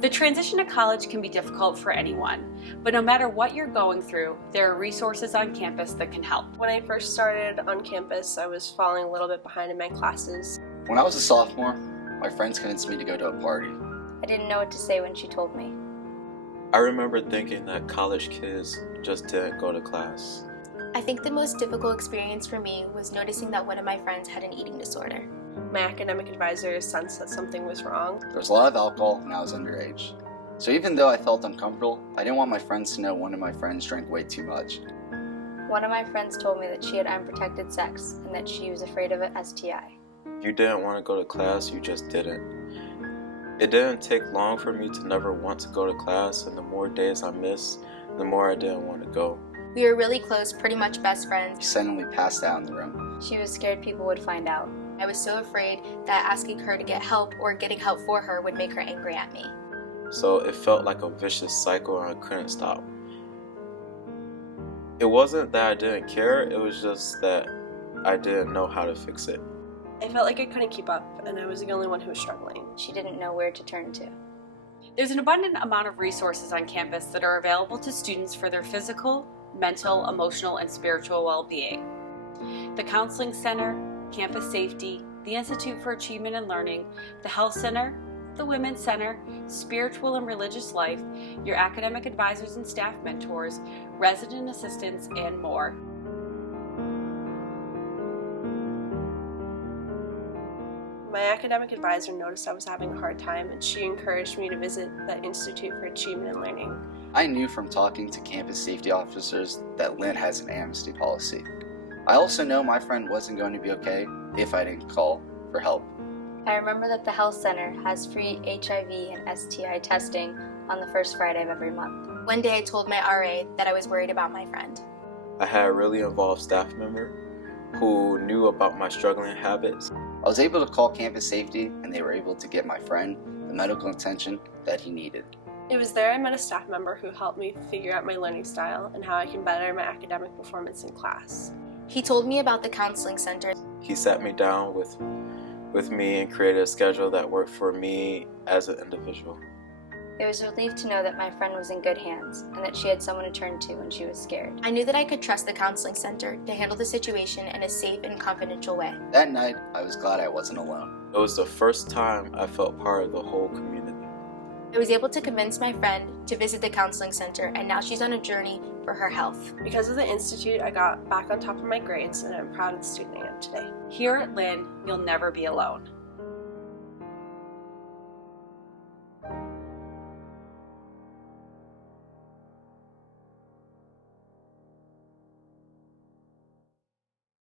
The transition to college can be difficult for anyone, but no matter what you're going through, there are resources on campus that can help. When I first started on campus, I was falling a little bit behind in my classes. When I was a sophomore, my friends convinced me to go to a party. I didn't know what to say when she told me. I remember thinking that college kids just didn't go to class. I think the most difficult experience for me was noticing that one of my friends had an eating disorder. My academic advisor sensed that something was wrong. There was a lot of alcohol and I was underage. So even though I felt uncomfortable, I didn't want my friends to know one of my friends drank way too much. One of my friends told me that she had unprotected sex and that she was afraid of an STI. You didn't want to go to class, you just didn't. It didn't take long for me to never want to go to class, and the more days I missed, the more I didn't want to go. We were really close, pretty much best friends. She suddenly passed out in the room. She was scared people would find out. I was so afraid that asking her to get help or getting help for her would make her angry at me. So it felt like a vicious cycle and I couldn't stop. It wasn't that I didn't care, it was just that I didn't know how to fix it. I felt like I couldn't keep up, and I was the only one who was struggling. She didn't know where to turn to. There's an abundant amount of resources on campus that are available to students for their physical, mental, emotional, and spiritual well-being. The Counseling Center, Campus Safety, the Institute for Achievement and Learning, the Health Center, the Women's Center, Spiritual and Religious Life, your academic advisors and staff mentors, resident assistants, and more. My academic advisor noticed I was having a hard time, and she encouraged me to visit the Institute for Achievement and Learning. I knew from talking to campus safety officers that Lynn has an amnesty policy. I also know my friend wasn't going to be okay if I didn't call for help. I remember that the health center has free HIV and STI testing on the first Friday of every month. One day I told my RA that I was worried about my friend. I had a really involved staff member who knew about my struggling habits. I was able to call campus safety and they were able to get my friend the medical attention that he needed. It was there I met a staff member who helped me figure out my learning style and how I can better my academic performance in class. He told me about the counseling center. He sat me down with me and created a schedule that worked for me as an individual. It was a relief to know that my friend was in good hands and that she had someone to turn to when she was scared. I knew that I could trust the counseling center to handle the situation in a safe and confidential way. That night, I was glad I wasn't alone. It was the first time I felt part of the whole community. I was able to convince my friend to visit the counseling center, and now she's on a journey for her health. Because of the Institute, I got back on top of my grades, and I'm proud of the student I am today. Here at Lynn, you'll never be alone.